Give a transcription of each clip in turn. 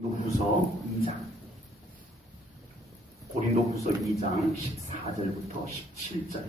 고린도후서 2장 고린도후서 2장 14절부터 17절.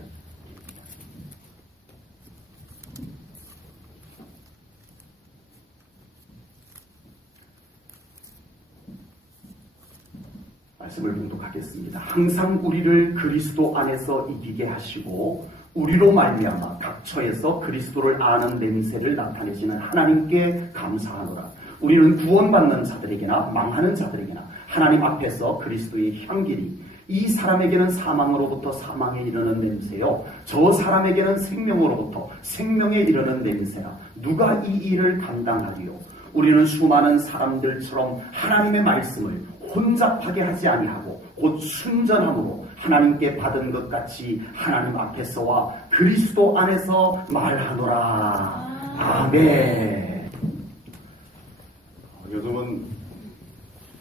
말씀을 봉독하겠습니다. 항상 우리를 그리스도 안에서 이기게 하시고 우리로 말미암아 닥쳐에서 그리스도를 아는 냄새를 나타내시는 하나님께 감사하노라. 우리는 구원받는 자들에게나 망하는 자들에게나 하나님 앞에서 그리스도의 향기리 이 사람에게는 사망으로부터 사망에 이르는 냄새요 저 사람에게는 생명으로부터 생명에 이르는 냄새라. 누가 이 일을 감당하리요? 우리는 수많은 사람들처럼 하나님의 말씀을 혼잡하게 하지 아니하고 곧 순전함으로 하나님께 받은 것 같이 하나님 앞에서와 그리스도 안에서 말하노라. 아멘. 요즘은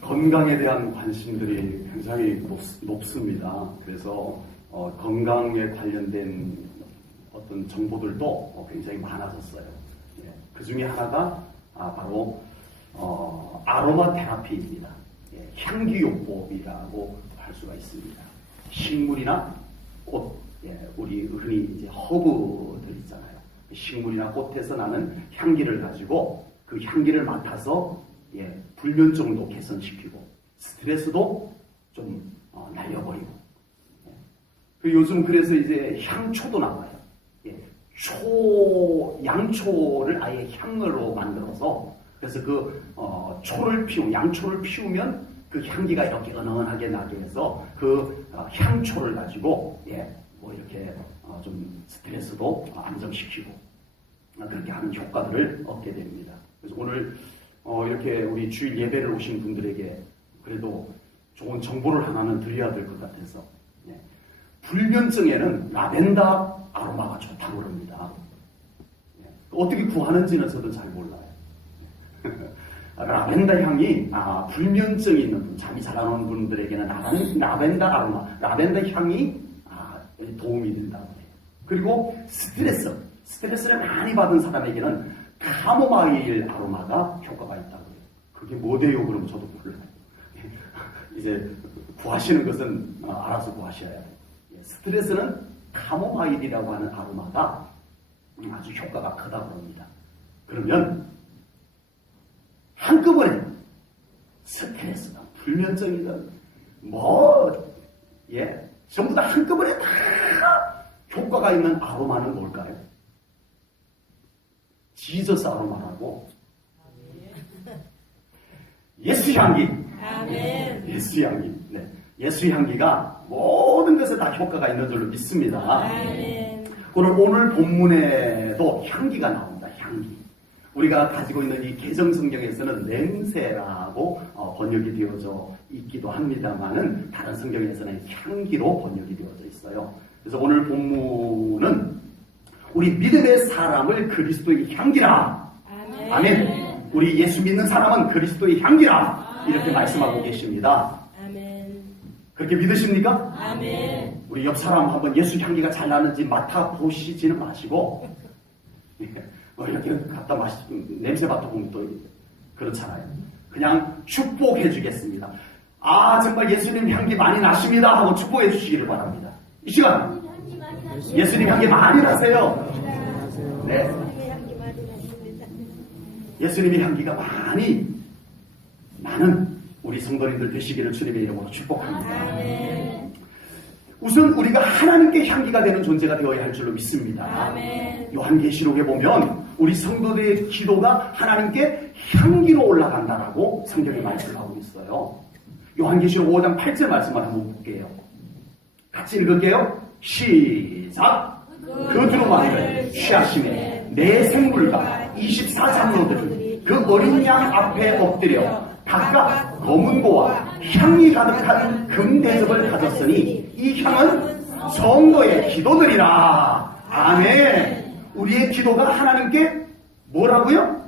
건강에 대한 관심들이 굉장히 높습니다. 그래서 건강에 관련된 어떤 정보들도 굉장히 많아졌어요. 그 중에 하나가 바로 아로마 테라피입니다. 향기요법이라고 할 수가 있습니다. 식물이나 꽃, 우리 흔히 이제 허브들 있잖아요. 식물이나 꽃에서 나는 향기를 가지고 그 향기를 맡아서 불면증도 개선시키고 스트레스도 좀 날려버리고. 요즘 그래서 이제 향초도 나와요. 양초를 아예 향으로 만들어서 그래서 그 양초를 피우면 그 향기가 이렇게 은은하게 나게 해서 그 향초를 가지고 이렇게 좀 스트레스도 안정시키고 그렇게 하는 효과들을 얻게 됩니다. 그래서 오늘 이렇게 우리 주일 예배를 오신 분들에게 그래도 좋은 정보를 하나는 드려야 될 것 같아서 불면증에는 라벤더 아로마가 좋다고 그럽니다. 어떻게 구하는지는 저도 잘 몰라요. 라벤더 향이 불면증이 있는 분, 잠이 잘 안 오는 분들에게는 라벤더 아로마, 라벤더 향이 도움이 된다고 해요. 그리고 스트레스를 많이 받은 사람에게는 카모마일 아로마가 효과가 있다고 해요. 그게 뭐대요? 그럼 저도 몰라요. 이제 구하시는 것은 알아서 구하셔야 돼요. 스트레스는 카모마일이라고 하는 아로마가 아주 효과가 크다고 합니다. 그러면 한꺼번에 스트레스든 불면증이든 전부 다 한꺼번에 다 효과가 있는 아로마는 뭘까요? 지저스 아로마라고 예수 향기. 아멘. 예수 향기. 예수 향기가 모든 것에 다 효과가 있는 줄로 믿습니다. 아멘. 오늘 본문에도 향기가 나옵니다. 향기. 우리가 가지고 있는 이 개정 성경에서는 냄새라고 번역이 되어져 있기도 합니다만은 다른 성경에서는 향기로 번역이 되어져 있어요. 그래서 오늘 본문은 우리 믿음의 사람을 그리스도의 향기라. 아멘. 아멘. 우리 예수 믿는 사람은 그리스도의 향기라. 이렇게 말씀하고 계십니다. 아멘. 그렇게 믿으십니까? 아멘. 우리 옆 사람 한번 예수 향기가 잘 나는지 맡아보시지는 마시고 이렇게 갖다 냄새 맡아보면 또 그렇잖아요. 그냥 축복해 주겠습니다. 정말 예수님 향기 많이 나십니다 하고 축복해 주시기를 바랍니다. 이 시간 예수님 향기 많이 나세요. 네. 예수님의 향기가 많이 나는 우리 성도님들 되시기를 주님의 이름으로 축복합니다. 우선 우리가 하나님께 향기가 되는 존재가 되어야 할 줄로 믿습니다. 요한계시록에 보면 우리 성도들의 기도가 하나님께 향기로 올라간다라고 성경이 말씀하고 있어요. 요한계시록 5장 8절 말씀을 한번 볼게요. 같이 읽을게요. 시작. 그 두루마리를 취하심에 내 생물과 24장로들이 그 어린 양 앞에 엎드려 각각 검은 고와 향이 가득한 금대접을 가졌으니 이 향은 성도의 기도들이라. 아멘. 우리의 기도가 하나님께 뭐라고요?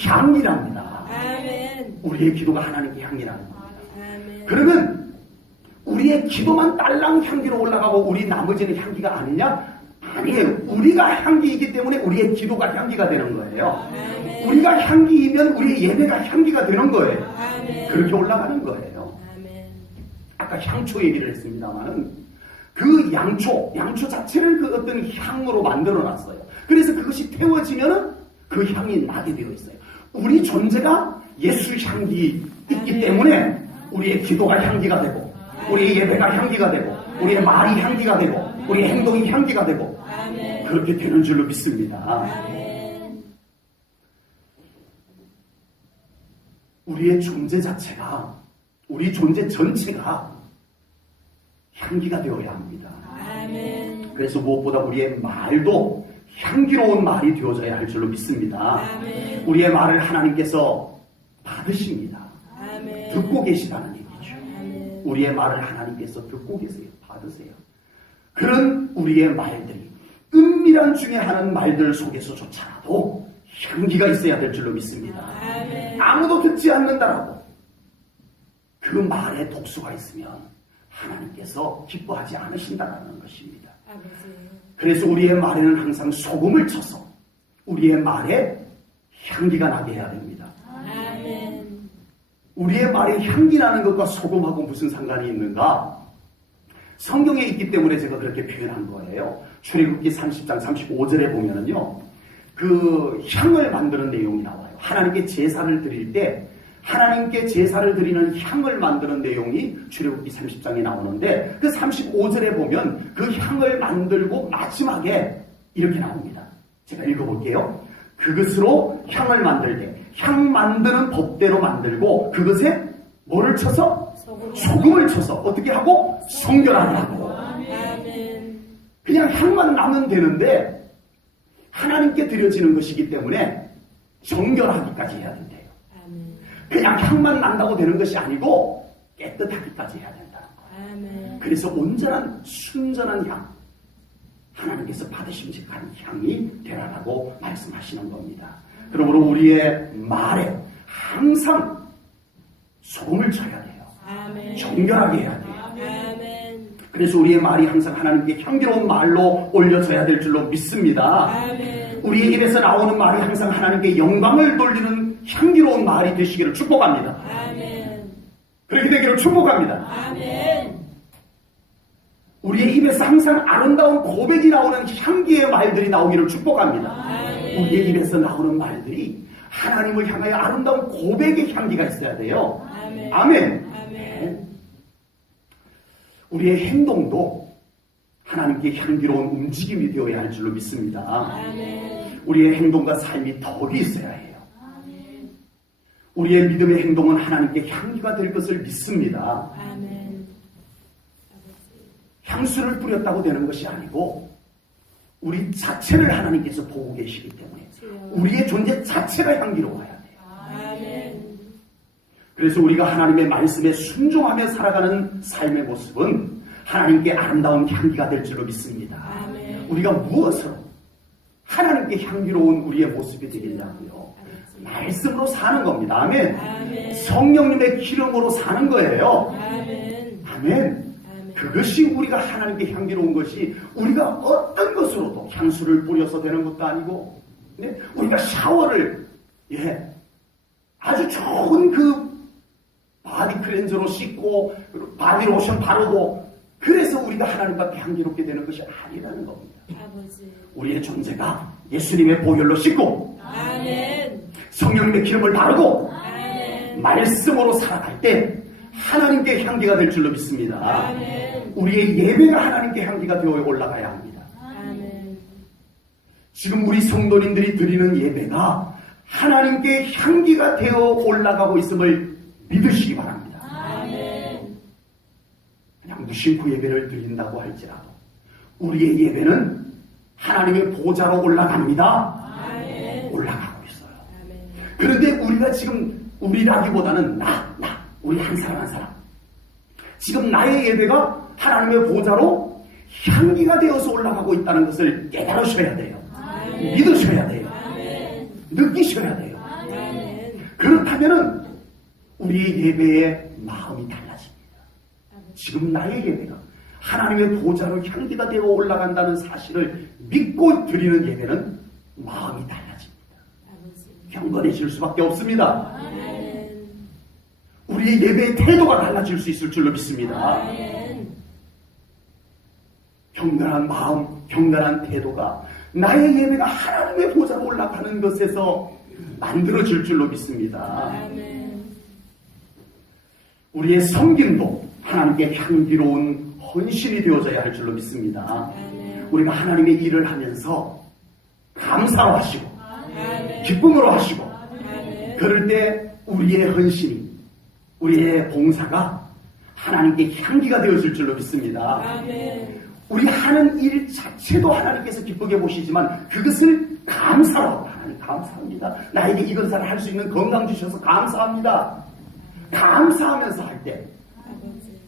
향이랍니다. 아멘. 우리의 기도가 하나님께 향이랍니다. 아멘. 그러면 우리의 기도만 딸랑 향기로 올라가고 우리 나머지는 향기가 아니냐? 아니에요. 우리가 향기이기 때문에 우리의 기도가 향기가 되는 거예요. 아멘. 우리가 향기이면 우리의 예배가 향기가 되는 거예요. 아멘. 그렇게 올라가는 거예요. 아멘. 아까 향초 얘기를 했습니다만은 그 양초 자체를 그 어떤 향으로 만들어 놨어요. 그래서 그것이 태워지면은 그 향이 나게 되어 있어요. 우리 존재가 예수 향기 있기 때문에 우리의 기도가 향기가 되고, 우리의 예배가 향기가 되고, 우리의 말이 향기가 되고, 우리의 행동이 향기가 되고, 아멘. 그렇게 되는 줄로 믿습니다. 아멘. 우리의 존재 자체가, 우리 존재 전체가 향기가 되어야 합니다. 아멘. 그래서 무엇보다 우리의 말도 향기로운 말이 되어져야 할 줄로 믿습니다. 아멘. 우리의 말을 하나님께서 받으십니다. 아멘. 듣고 계시다는 얘기죠. 아멘. 우리의 말을 하나님께서 듣고 계세요. 받으세요. 그런 우리의 말들이 은밀한 중에 하는 말들 속에서조차도 향기가 있어야 될 줄로 믿습니다. 아멘. 아무도 듣지 않는다라고 그 말에 독수가 있으면 하나님께서 기뻐하지 않으신다라는 것입니다. 아버지. 그래서 우리의 말에는 항상 소금을 쳐서 우리의 말에 향기가 나게 해야 됩니다. 아멘. 우리의 말에 향기 나는 것과 소금하고 무슨 상관이 있는가? 성경에 있기 때문에 제가 그렇게 표현한 거예요. 출애굽기 30장 35절에 보면은요, 그 향을 만드는 내용이 나와요. 하나님께 제사를 드릴 때 하나님께 제사를 드리는 향을 만드는 내용이 출애굽기 30장에 나오는데 그 35절에 보면 그 향을 만들고 마지막에 이렇게 나옵니다. 제가 읽어볼게요. 그것으로 향을 만들 때 향 만드는 법대로 만들고 그것에 뭐를 쳐서? 소금을 쳐서 어떻게 하고? 성결하게 하고. 아멘. 그냥 향만 나면 되는데 하나님께 드려지는 것이기 때문에 정결하기까지 해야 된대요. 아멘. 그냥 향만 난다고 되는 것이 아니고 깨끗하기까지 해야 된다는 거예요. 아멘. 그래서 온전한 순전한 향, 하나님께서 받으심직한 향이 되라라고 말씀하시는 겁니다. 그러므로 우리의 말에 항상 소금을 쳐야 돼요. 아멘. 정결하게 해야 돼요. 아멘. 그래서 우리의 말이 항상 하나님께 향기로운 말로 올려져야 될 줄로 믿습니다. 아멘. 우리의 입에서 나오는 말이 항상 하나님께 영광을 돌리는 향기로운 말이 되시기를 축복합니다. 아멘. 그렇게 되기를 축복합니다. 아멘. 우리의 입에서 항상 아름다운 고백이 나오는 향기의 말들이 나오기를 축복합니다. 아멘. 우리의 입에서 나오는 말들이 하나님을 향하여 아름다운 고백의 향기가 있어야 돼요. 아멘. 아멘. 아멘. 우리의 행동도 하나님께 향기로운 움직임이 되어야 할 줄로 믿습니다. 아멘. 우리의 행동과 삶이 덕이 있어야 해요. 아멘. 우리의 믿음의 행동은 하나님께 향기가 될 것을 믿습니다. 아멘. 향수를 뿌렸다고 되는 것이 아니고 우리 자체를 하나님께서 보고 계시기 때문에 우리의 존재 자체가 향기로워야 돼요. 아멘. 그래서 우리가 하나님의 말씀에 순종하며 살아가는 삶의 모습은 하나님께 아름다운 향기가 될 줄로 믿습니다. 아멘. 우리가 무엇으로 하나님께 향기로운 우리의 모습이 되겠냐고요. 말씀으로 사는 겁니다. 아멘. 아멘. 성령님의 기름으로 사는 거예요. 아멘. 아멘. 그것이 우리가 하나님께 향기로운 것이 우리가 어떤 것으로도 향수를 뿌려서 되는 것도 아니고, 네? 우리가 샤워를 아주 좋은 그 바디 클렌저로 씻고 바디 로션 바르고 그래서 우리가 하나님 앞에 향기롭게 되는 것이 아니라는 겁니다. 아버지. 우리의 존재가 예수님의 보혈로 씻고 아멘. 성령님의 기름을 바르고 아멘. 말씀으로 살아갈 때 하나님께 향기가 될 줄로 믿습니다. 아멘. 우리의 예배가 하나님께 향기가 되어 올라가야 합니다. 아멘. 지금 우리 성도님들이 드리는 예배가 하나님께 향기가 되어 올라가고 있음을 믿으시기 바랍니다. 아멘. 그냥 무심코 예배를 드린다고 할지라도 우리의 예배는 하나님의 보좌로 올라갑니다. 아멘. 올라가고 있어요. 아멘. 그런데 우리가 지금 우리라기보다는 우리 한 사람 한 사람 지금 나의 예배가 하나님의 보좌로 향기가 되어서 올라가고 있다는 것을 깨달으셔야 돼요. 아멘. 믿으셔야 돼요. 아멘. 느끼셔야 돼요. 아멘. 그렇다면은 우리의 예배의 마음이 달라집니다. 지금 나의 예배가 하나님의 보좌로 향기가 되어 올라간다는 사실을 믿고 드리는 예배는 마음이 달라집니다. 경건해질 수밖에 없습니다. 아멘. 우리의 예배의 태도가 달라질 수 있을 줄로 믿습니다. 아멘. 경건한 마음, 경건한 태도가 나의 예배가 하나님의 보좌로 올라가는 것에서 만들어질 줄로 믿습니다. 아멘. 우리의 섬김도 하나님께 향기로운 헌신이 되어져야 할 줄로 믿습니다. 아멘. 우리가 하나님의 일을 하면서 감사로 하시고 아멘. 기쁨으로 하시고 아멘. 그럴 때 우리의 헌신이, 우리의 봉사가 하나님께 향기가 되어질 줄로 믿습니다. 아멘. 우리 하는 일 자체도 하나님께서 기쁘게 보시지만 그것을 감사로, 하나님 감사합니다. 나에게 이것을 할 수 있는 건강 주셔서 감사합니다. 감사하면서 할 때 아버지.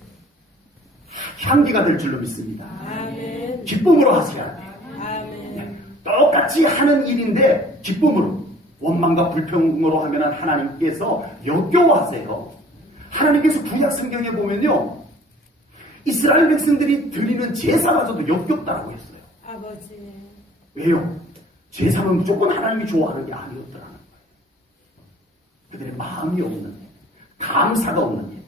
향기가 될 줄로 믿습니다. 아멘. 기쁨으로 하셔야 돼요. 아멘. 똑같이 하는 일인데 기쁨으로, 원망과 불평으로 하면 하나님께서 역겨워하세요. 하나님께서 구약 성경에 보면요, 이스라엘 백성들이 드리는 제사마저도 역겹다라고 했어요. 아버지. 왜요? 제사는 무조건 하나님이 좋아하는 게 아니었더라는 거예요. 그들의 마음이 없는 예배, 감사가 없는 예배,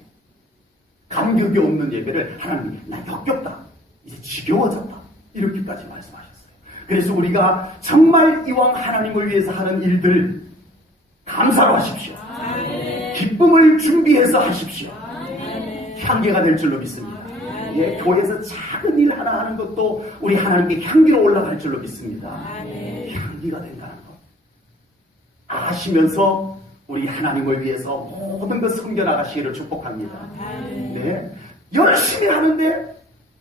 감격이 없는 예배를 하나님이 나 역겹다, 이제 지겨워졌다, 이렇게까지 말씀하셨어요. 그래서 우리가 정말 이왕 하나님을 위해서 하는 일들 감사로 하십시오. 아멘. 기쁨을 준비해서 하십시오. 아멘. 향기가 될 줄로 믿습니다. 예, 교회에서 작은 일 하나 하는 것도 우리 하나님께 향기로 올라갈 줄로 믿습니다. 아멘. 향기가 된다는 것 아시면서 우리 하나님을 위해서 모든 것 섬겨나가시기를 축복합니다. 아멘. 네, 열심히 하는데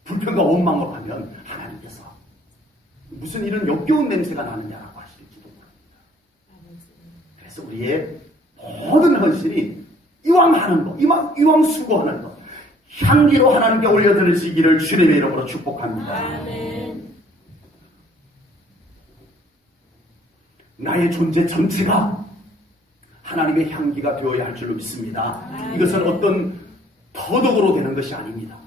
불평과 원망을 하면 하나님께서 무슨 이런 역겨운 냄새가 나느냐라고 하실지도 모릅니다. 그래서 우리의 모든 헌신이 이왕 하는 것, 이왕 수고하는 것, 향기로 하나님께 올려드리시기를 주님의 이름으로 축복합니다. 아멘. 나의 존재 전체가 하나님의 향기가 되어야 할 줄로 믿습니다. 이것은 어떤 더덕으로 되는 것이 아닙니다.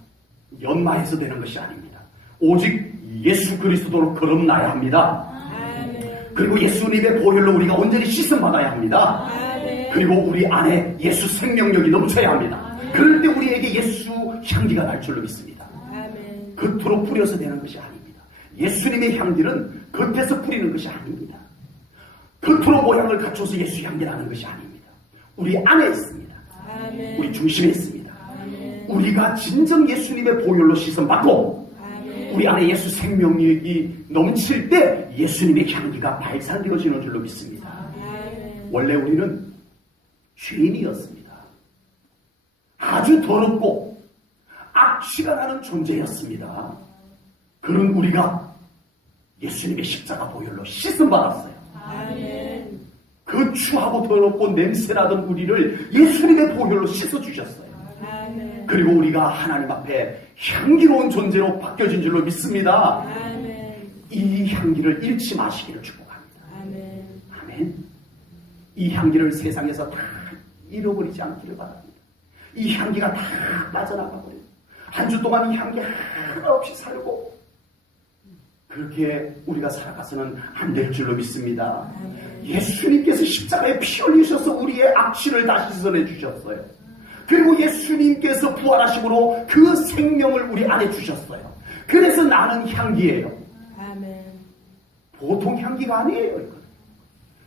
연마해서 되는 것이 아닙니다. 오직 예수 그리스도로 거듭나야 합니다. 아멘. 그리고 예수님의 보혈로 우리가 온전히 씻음받아야 합니다. 아멘. 그리고 우리 안에 예수 생명력이 넘쳐야 합니다. 그럴 때 우리에게 예수 향기가 날 줄로 믿습니다. 아멘. 겉으로 뿌려서 되는 것이 아닙니다. 예수님의 향기는 겉에서 뿌리는 것이 아닙니다. 겉으로 모양을 갖춰서 예수 향기 나는 것이 아닙니다. 우리 안에 있습니다. 아멘. 우리 중심에 있습니다. 아멘. 우리가 진정 예수님의 보혈로 씻음받고 아멘. 우리 안에 예수 생명력이 넘칠 때 예수님의 향기가 발산되어지는 줄로 믿습니다. 아멘. 원래 우리는 죄인이었습니다. 아주 더럽고 악취가 나는 존재였습니다. 그런 우리가 예수님의 십자가 보혈로 씻음받았어요. 아멘. 그 추하고 더럽고 냄새나던 우리를 예수님의 보혈로 씻어주셨어요. 아멘. 그리고 우리가 하나님 앞에 향기로운 존재로 바뀌어진 줄로 믿습니다. 아멘. 이 향기를 잃지 마시기를 축복합니다. 아멘. 아멘. 이 향기를 세상에서 다 잃어버리지 않기를 바랍니다. 이 향기가 다 빠져나가버려요. 한 주 동안 이 향기 하나 없이 살고 그렇게 우리가 살아가서는 안 될 줄로 믿습니다. 예수님께서 십자가에 피 흘리셔서 우리의 악취를 다시 씻어내 주셨어요. 그리고 예수님께서 부활하심으로 그 생명을 우리 안에 주셨어요. 그래서 나는 향기예요. 아멘. 보통 향기가 아니에요. 이건.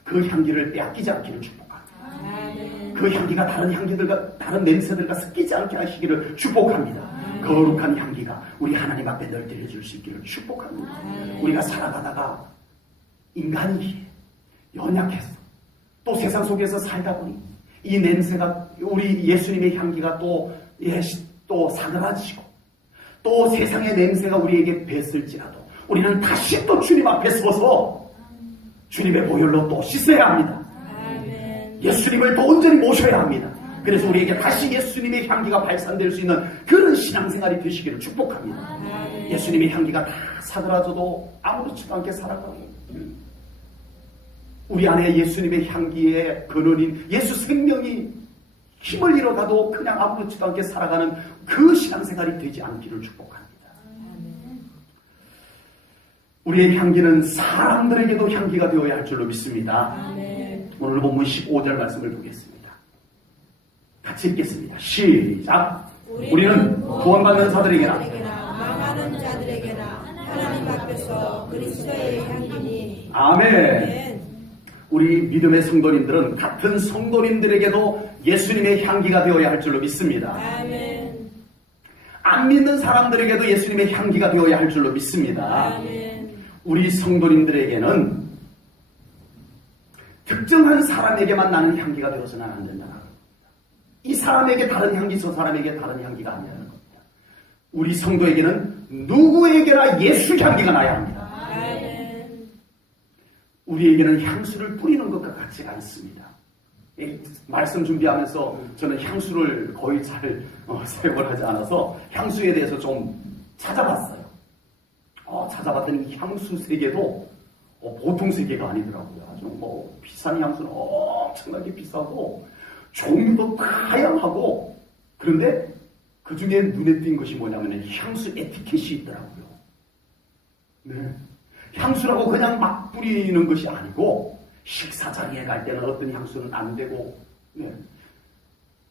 그 향기를 빼앗기지 않기를 축복합니다. 아멘. 그 향기가 다른 향기들과 다른 냄새들과 섞이지 않게 하시기를 축복합니다. 거룩한 향기가 우리 하나님 앞에 널뛰어질 수 있기를 축복합니다. 우리가 살아가다가 인간이 연약해서 또 세상 속에서 살다 보니 이 냄새가 우리 예수님의 향기가 또 사그라지고 또 세상의 냄새가 우리에게 뱄을지라도 우리는 다시 또 주님 앞에 서서 주님의 보혈로 또 씻어야 합니다. 아멘. 예수님을 또 온전히 모셔야 합니다. 그래서 우리에게 다시 예수님의 향기가 발산될 수 있는 그런 신앙생활이 되시기를 축복합니다. 아멘. 예수님의 향기가 다 사그라져도 아무렇지도 않게 살아가고 우리 안에 예수님의 향기의 근원인 예수 생명이 힘을 잃어가도 그냥 아무렇지도 않게 살아가는 그 신앙생활이 되지 않기를 축복합니다. 우리의 향기는 사람들에게도 향기가 되어야 할 줄로 믿습니다. 아멘. 오늘 본문 15절 말씀을 보겠습니다. 같이 읽겠습니다. 시작. 우리는 구원받는 자들에게나 망하는 자들에게나 하나님 앞에서 그리스도의 향기니. 아멘. 아멘. 우리 믿음의 성도님들은 같은 성도님들에게도 예수님의 향기가 되어야 할 줄로 믿습니다. 아멘. 안 믿는 사람들에게도 예수님의 향기가 되어야 할 줄로 믿습니다. 아멘. 우리 성도님들에게는 특정한 사람에게만 나는 향기가 되어서는 안 된다는 겁니다. 이 사람에게 다른 향기, 저 사람에게 다른 향기가 아니라는 겁니다. 우리 성도에게는 누구에게나 예수 향기가 나야 합니다. 아멘. 우리에게는 향수를 뿌리는 것과 같지가 않습니다. 말씀 준비하면서 저는 향수를 거의 잘 사용을 하지 않아서 향수에 대해서 좀 찾아봤어요. 찾아봤더니 향수 세계도 보통 세계가 아니더라고요. 아주 비싼 향수는 엄청나게 비싸고 종류도 다양하고, 그런데 그 중에 눈에 띈 것이 뭐냐면 향수 에티켓이 있더라고요. 네. 향수라고 그냥 막 뿌리는 것이 아니고 식사 자리에 갈 때는 어떤 향수는 안 되고, 네.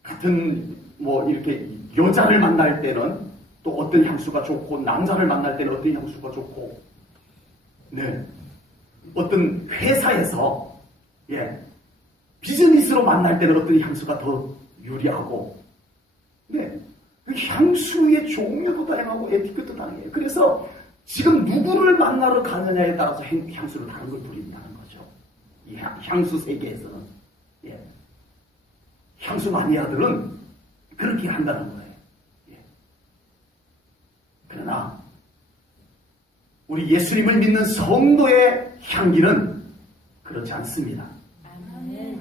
같은 이렇게 여자를 만날 때는 또 어떤 향수가 좋고, 남자를 만날 때는 어떤 향수가 좋고, 네. 어떤 회사에서 비즈니스로 만날 때는 어떤 향수가 더 유리하고, 네. 향수의 종류도 다양하고 에티켓도 다양해요. 그래서 지금 누구를 만나러 가느냐에 따라서 향수를 다른 걸 뿌린다는 거죠. 이 향수 세계에서는. 향수 마니아들은 그렇게 한다는 거예요. 그러나 우리 예수님을 믿는 성도의 향기는 그렇지 않습니다. 아멘.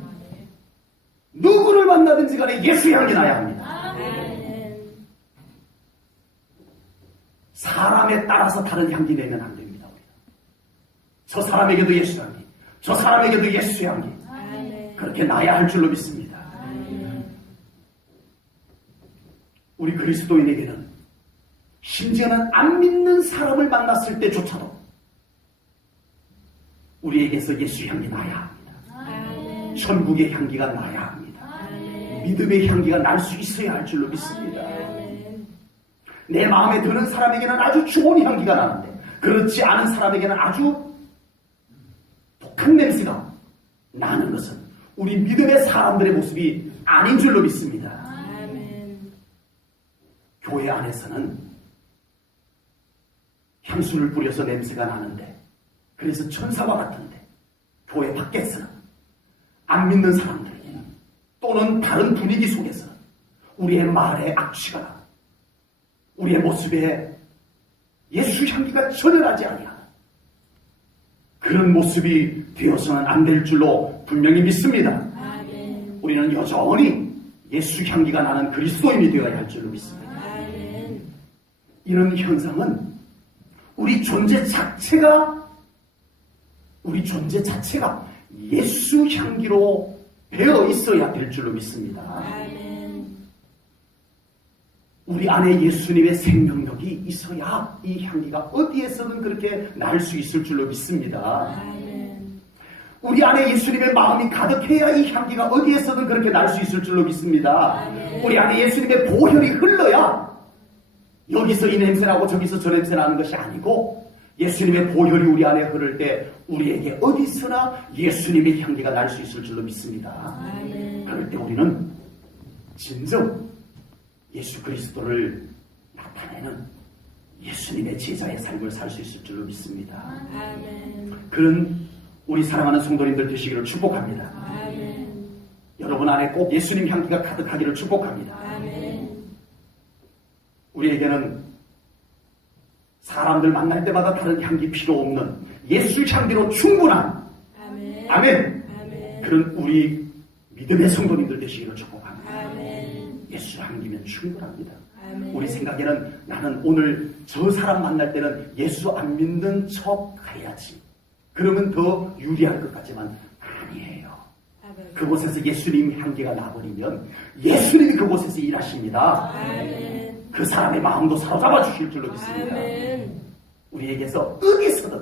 누구를 만나든지 간에 예수 향기 나야 합니다. 아멘. 사람에 따라서 다른 향기 내면 안 됩니다. 우리는. 저 사람에게도 예수 향기, 저 사람에게도 예수 향기, 아멘. 그렇게 나야 할 줄로 믿습니다. 아멘. 우리 그리스도인에게는 심지어는 안 믿는 사람을 만났을 때조차도 우리에게서 예수 향기 나야 합니다. 아멘. 천국의 향기가 나야 합니다. 아멘. 믿음의 향기가 날 수 있어야 할 줄로 믿습니다. 아멘. 내 마음에 드는 사람에게는 아주 좋은 향기가 나는데, 그렇지 않은 사람에게는 아주 독한 냄새가 나는 것은 우리 믿음의 사람들의 모습이 아닌 줄로 믿습니다. 아멘. 교회 안에서는 향수를 뿌려서 냄새가 나는데, 그래서 천사와 같은데, 교회 밖에서는 안 믿는 사람들에게는 또는 다른 분위기 속에서는 우리의 말에 악취가 나고 우리의 모습에 예수 향기가 전혀 나지 아니하는 그런 모습이 되어서는 안 될 줄로 분명히 믿습니다. 아멘. 우리는 여전히 예수 향기가 나는 그리스도인이 되어야 할 줄로 믿습니다. 아멘. 이런 현상은 우리 존재 자체가 예수 향기로 배어 있어야 될 줄로 믿습니다. 아멘. 우리 안에 예수님의 생명력이 있어야 이 향기가 어디에서든 그렇게 날 수 있을 줄로 믿습니다. 아멘. 우리 안에 예수님의 마음이 가득해야 이 향기가 어디에서든 그렇게 날 수 있을 줄로 믿습니다. 아멘. 우리 안에 예수님의 보혈이 흘러야 여기서 이 냄새나고 저기서 저 냄새나는 것이 아니고, 예수님의 보혈이 우리 안에 흐를 때 우리에게 어디서나 예수님의 향기가 날 수 있을 줄로 믿습니다. 아멘. 그럴 때 우리는 진정 예수 그리스도를 나타내는 예수님의 제자의 삶을 살 수 있을 줄로 믿습니다. 아멘. 그런 우리 사랑하는 성도님들 되시기를 축복합니다. 아멘. 여러분 안에 꼭 예수님 향기가 가득하기를 축복합니다. 아멘. 우리에게는 사람들 만날 때마다 다른 향기 필요 없는 예수 향기로 충분한, 아멘. 아멘, 아멘. 그런 우리 믿음의 성도님들 되시기를 축복합니다. 아멘. 예수 향기면 충분합니다. 아멘. 우리 생각에는 나는 오늘 저 사람 만날 때는 예수 안 믿는 척 해야지, 그러면 더 유리할 것 같지만 아니에요. 아멘. 그곳에서 예수님 향기가 나버리면 예수님이 그곳에서 일하십니다. 아멘. 그 사람의 마음도 사로잡아 주실 줄로 믿습니다. 아멘. 우리에게서 어디서든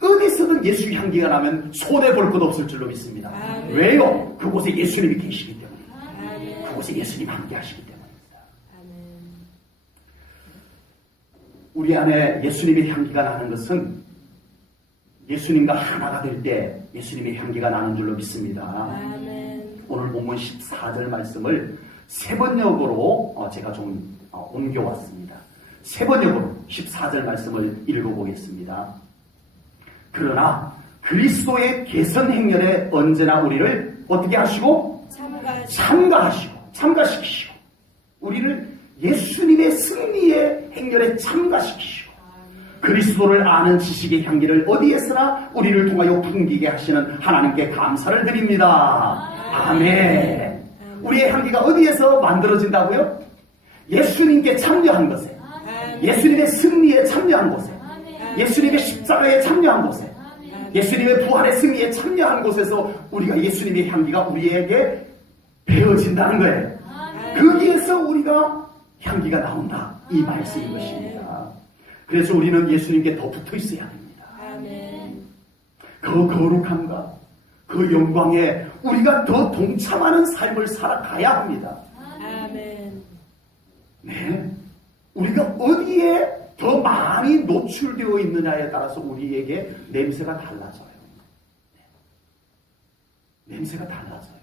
어디서든 예수 향기가 나면 손해 볼 것 없을 줄로 믿습니다. 아멘. 왜요? 그곳에 예수님이 계시기 때문에. 아멘. 그곳에 예수님 함께 하시기 때문입니다. 아멘. 우리 안에 예수님의 향기가 나는 것은 예수님과 하나가 될 때 예수님의 향기가 나는 줄로 믿습니다. 아멘. 오늘 본문 14절 말씀을 세 번역으로 제가 좀 옮겨왔습니다. 세 번역으로 14절 말씀을 읽어보겠습니다. 그러나 그리스도의 개선 행렬에 언제나 우리를 어떻게 하시고? 참가시키시고 우리를 예수님의 승리의 행렬에 참가시키시고 그리스도를 아는 지식의 향기를 어디에서나 우리를 통하여 풍기게 하시는 하나님께 감사를 드립니다. 아멘. 우리의 향기가 어디에서 만들어진다고요? 예수님께 참여한 것에, 예수님의 승리에 참여한 곳에, 예수님의 십자가에 참여한 곳에, 예수님의 부활의 승리에 참여한 곳에서 우리가 예수님의 향기가 우리에게 배어진다는 거예요. 거기에서 우리가 향기가 나온다. 이 말씀인 것입니다. 그래서 우리는 예수님께 더 붙어 있어야 됩니다. 그 거룩함과 그 영광에 우리가 더 동참하는 삶을 살아가야 합니다. 네. 우리가 어디에 더 많이 노출되어 있느냐에 따라서 우리에게 냄새가 달라져요. 냄새가 달라져요.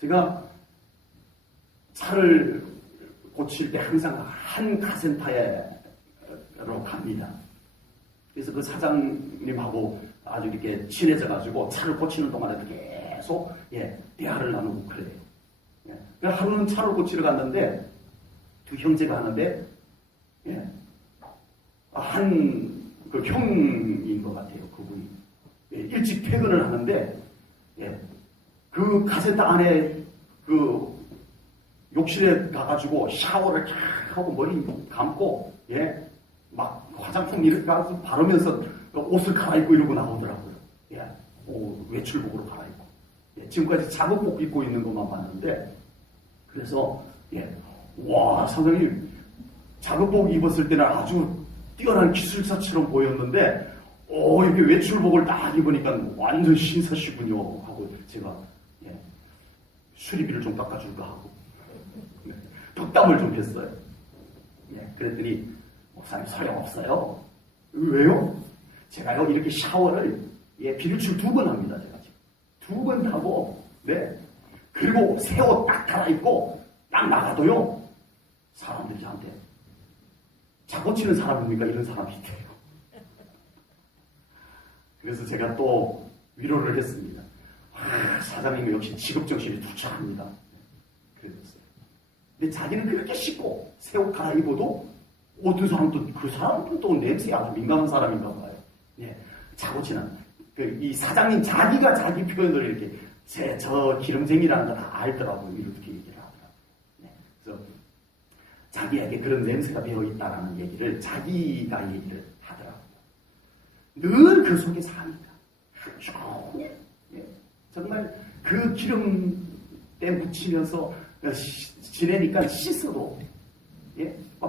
제가 차를 고칠 때 항상 한 카센터로 갑니다. 그래서 그 사장님하고 아주 이렇게 친해져가지고 차를 고치는 동안에 계속 대화를 나누고 그래요. 하루는 차를 고치러 갔는데 두 형제가 하는데 한 그 형인 것 같아요. 그분이 일찍 퇴근을 하는데 그 카센터 안에 그 욕실에 가가지고 샤워를 쫙 하고 머리 감고 막 화장품 이렇게 가서 바르면서 옷을 갈아입고 이러고 나오더라고요. 외출복으로 갈아입고 지금까지 작업복 입고 있는 것만 봤는데 그래서 와 사장님 작업복 입었을 때는 아주 뛰어난 기술사처럼 보였는데 이렇게 외출복을 딱 입으니까 완전 신사시군요 하고 제가 수리비를 좀 깎아줄까 하고 덕담을 좀 했어요. 그랬더니 목사님 소용없어요. 왜요? 제가요 이렇게 샤워를 비누칠 2번 합니다. 제가 지금 2번 하고 그리고 새 옷 딱 갈아입고 딱 나가도요 사람들이 저한테 자고 치는 사람입니까? 이런 사람이 있대요. 그래서 제가 또 위로를 했습니다. 사장님은 역시 직업정신이 투철합니다. 그랬어요. 근데 자기는 그렇게 씻고 새 옷 갈아입어도 어떤 사람도 그 사람은 또 냄새에 아주 민감한 사람인가 봐요. 자고 치는 이 사장님 자기가 자기 표현을 이렇게 저 기름쟁이라는 거 다 알더라고요. 이렇게 얘기를 하더라고요. 그래서 자기에게 그런 냄새가 배어있다라는 얘기를 자기가 얘기를 하더라고요. 늘 그 속에 삽니다. 종일 정말 그 기름때 묻히면서 지내니까 씻어도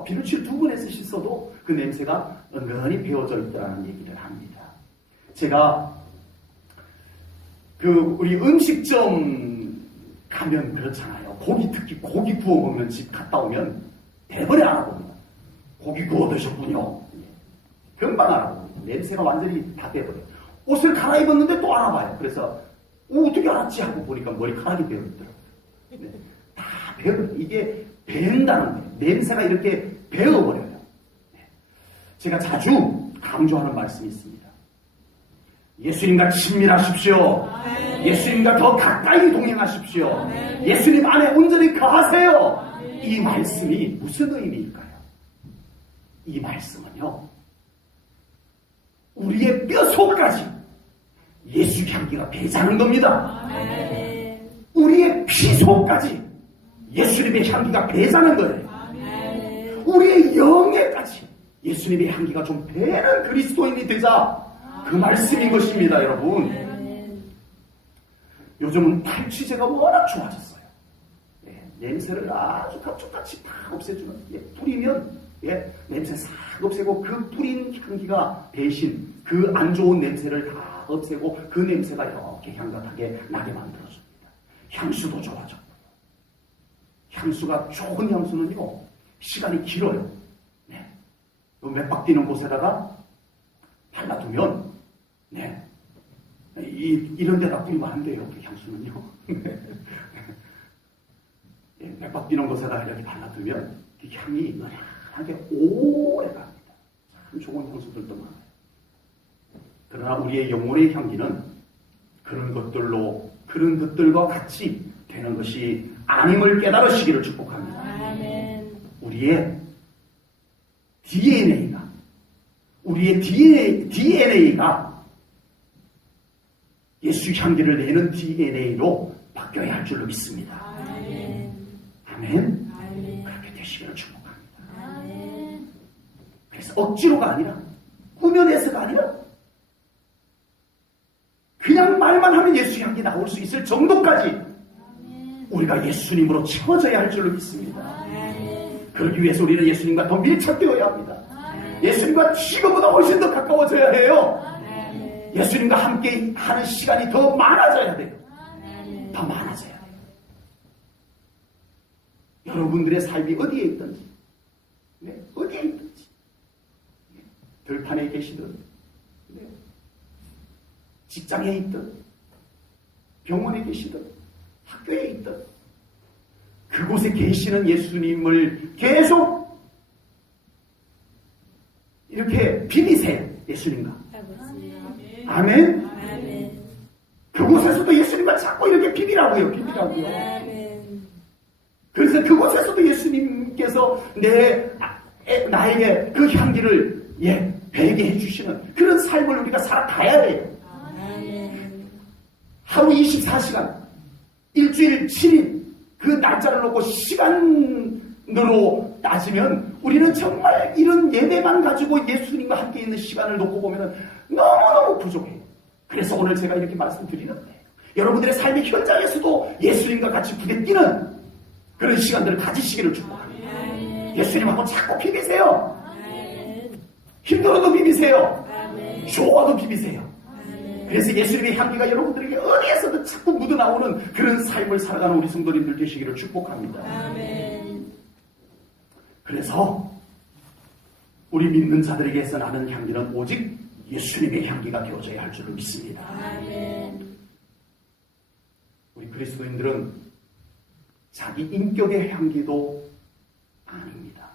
비누칠 2번에서 씻어도 그 냄새가 은근히 배어져 있더라는 얘기를 합니다. 제가 우리 음식점 가면 그렇잖아요. 특히 고기 구워 먹는 집 갔다 오면 대번에 알아봅니다. 고기 구워 드셨군요. 금방 알아봅니다. 냄새가 완전히 다 빼버려요. 옷을 갈아입었는데 또 알아봐요. 그래서 어떻게 알았지 하고 보니까 머리카락이 배어있더라고요. 다 배어버려요. 이게 배인다는 거예요. 냄새가 이렇게 배어버려요. 제가 자주 강조하는 말씀이 있습니다. 예수님과 친밀하십시오. 예수님과 더 가까이 동행하십시오. 예수님 안에 온전히 거하세요. 이 말씀이 무슨 의미일까요? 이 말씀은요, 우리의 뼈속까지 예수 향기가 배자는 겁니다. 우리의 피속까지 예수님의 향기가 배자는 거예요. 우리의 영에까지 예수님의 향기가 좀 배는 그리스도인이 되자. 그 말씀인 것입니다, 여러분. 요즘은 탈취제가 워낙 좋아졌어요. 냄새를 아주 감쪽같이 다 없애주는, 뿌리면 예, 냄새 싹 없애고 그 뿌린 향기가 대신 그 안 좋은 냄새를 다 없애고 그 냄새가 이렇게 향긋하게 나게 만들어줍니다. 향수도 좋아졌고 향수가 좋은 향수는요 시간이 길어요. 네. 맥박 뛰는 곳에다가 발라두면 네. 이런 데다 뿌리면 안 돼요. 그 향수는요. 네. 맥박 뛰는 곳에다가 이렇게 발라두면 그 향이 연하게 오래 갑니다. 참 좋은 향수들도 많아요. 그러나 우리의 영혼의 향기는 그런 것들과 같이 되는 것이 아님을 깨달으시기를 축복합니다. 아멘. 우리의 DNA가 예수 향기를 내는 DNA로 바뀌어야 할 줄로 믿습니다. 아멘. 아멘. 아멘. 그렇게 되시기를 축복합니다. 아멘. 그래서 억지로가 아니라 꾸며내서가 아니라 그냥 말만 하면 예수 향기 나올 수 있을 정도까지 우리가 예수님으로 채워져야 할 줄로 믿습니다. 아멘. 그러기 위해서 우리는 예수님과 더 밀착되어야 합니다. 예수님과 지금보다 훨씬 더 가까워져야 해요. 아멘. 예수님과 함께 하는 시간이 더 많아져야 돼요. 아멘. 더 많아져야 돼요. 여러분들의 삶이 어디에 있든지, 네, 어디에 있든지, 네, 들판에 계시든, 네, 직장에 있든, 병원에 계시든, 학교에 있든, 그곳에 계시는 예수님을 계속 이렇게 비비세요. 예수님과. 아버지. 아멘. 아멘. 그곳에서도 예수님과 자꾸 이렇게 비비라고요. 비비라고요. 아멘. 그래서 그곳에서도 예수님께서 나에게 그 향기를 배게 해주시는 그런 삶을 우리가 살아가야 해요. 아멘. 하루 24시간, 일주일 7일 그 날짜를 놓고 시간으로 따지면 우리는 정말 이런 예배만 가지고 예수님과 함께 있는 시간을 놓고 보면 너무너무 부족해요. 그래서 오늘 제가 이렇게 말씀드리는데 여러분들의 삶의 현장에서도 예수님과 같이 부대끼는 그런 시간들을 가지시기를 축복합니다. 아멘. 예수님하고 자꾸 비비세요. 아멘. 힘들어도 비비세요. 아멘. 좋아도 비비세요. 아멘. 그래서 예수님의 향기가 여러분들에게 어디에서든 자꾸 묻어나오는 그런 삶을 살아가는 우리 성도님들 되시기를 축복합니다. 아멘. 그래서 우리 믿는 자들에게서 나는 향기는 오직 예수님의 향기가 되어져야 할 줄로 믿습니다. 아멘. 우리 그리스도인들은 자기 인격의 향기도 아닙니다.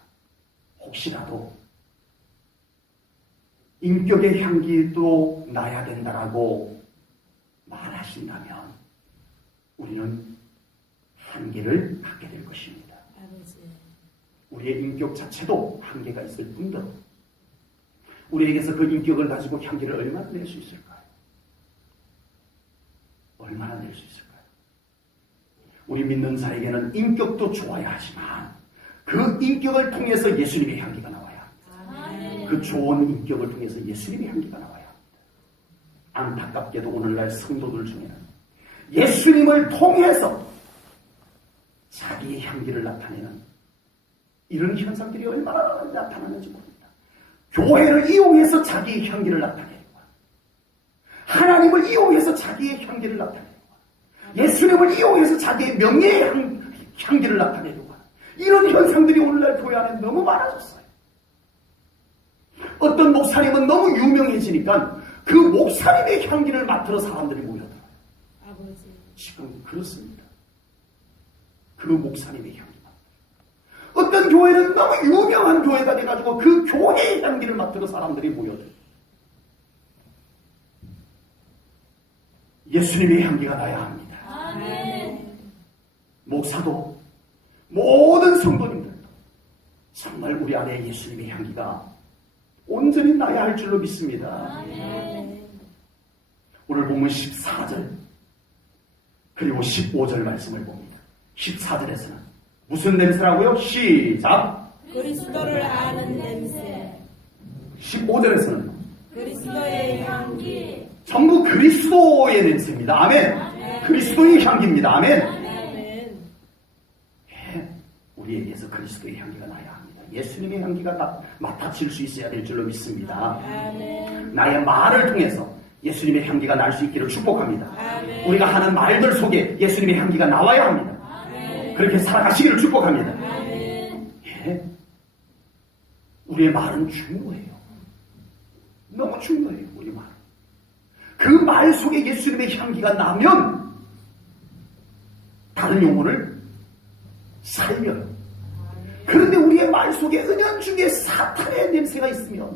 혹시라도 인격의 향기도 나야 된다라고 말하신다면 우리는 한계를 갖게 될 것입니다. 아버지. 우리의 인격 자체도 한계가 있을 뿐더러 우리에게서 그 인격을 가지고 향기를 얼마나 낼 수 있을까요? 얼마나 낼 수 있을까요? 우리 믿는 자에게는 인격도 좋아야 하지만 그 인격을 통해서 예수님의 향기가 나와야 합니다. 그 좋은 인격을 통해서 예수님의 향기가 나와야 합니다. 안타깝게도 오늘날 성도들 중에는 예수님을 통해서 자기의 향기를 나타내는 이런 현상들이 얼마나 나타나는지 모릅니다. 교회를 이용해서 자기의 향기를 나타내고 하나님을 이용해서 자기의 향기를 나타내고 예수님을 이용해서 자기의 명예의 향기를 나타내려고 하는 이런 현상들이 오늘날 교회 안에 너무 많아졌어요. 어떤 목사님은 너무 유명해지니까 그 목사님의 향기를 맡으러 사람들이 모여들어요. 아버지. 지금 그렇습니다. 그 목사님의 향기. 어떤 교회는 너무 유명한 교회가 돼가지고 그 교회의 향기를 맡으러 사람들이 모여들어요. 예수님의 향기가 나야 합니다. 아멘. 목사도 모든 성도님들도 정말 우리 안에 예수님의 향기가 온전히 나야 할 줄로 믿습니다. 아멘. 오늘 보면 14절 그리고 15절 말씀을 봅니다. 14절에서는 무슨 냄새라고요? 시작! 그리스도를 아는 냄새. 15절에서는 그리스도의 향기. 전부 그리스도의 냄새입니다. 아멘. 그리스도의 향기입니다. 아멘. 아멘. 우리에게서 그리스도의 향기가 나야 합니다. 예수님의 향기가 맡아질 수 있어야 될 줄로 믿습니다. 아멘. 나의 말을 통해서 예수님의 향기가 날 수 있기를 축복합니다. 아멘. 우리가 하는 말들 속에 예수님의 향기가 나와야 합니다. 아멘. 그렇게 살아가시기를 축복합니다. 아멘. 예? 우리의 말은 중요해요. 너무 중요해요. 우리 말. 그 말 속에 예수님의 향기가 나면 다른 영혼을 살려요. 그런데 우리의 말 속에 은연중에 사탄의 냄새가 있으면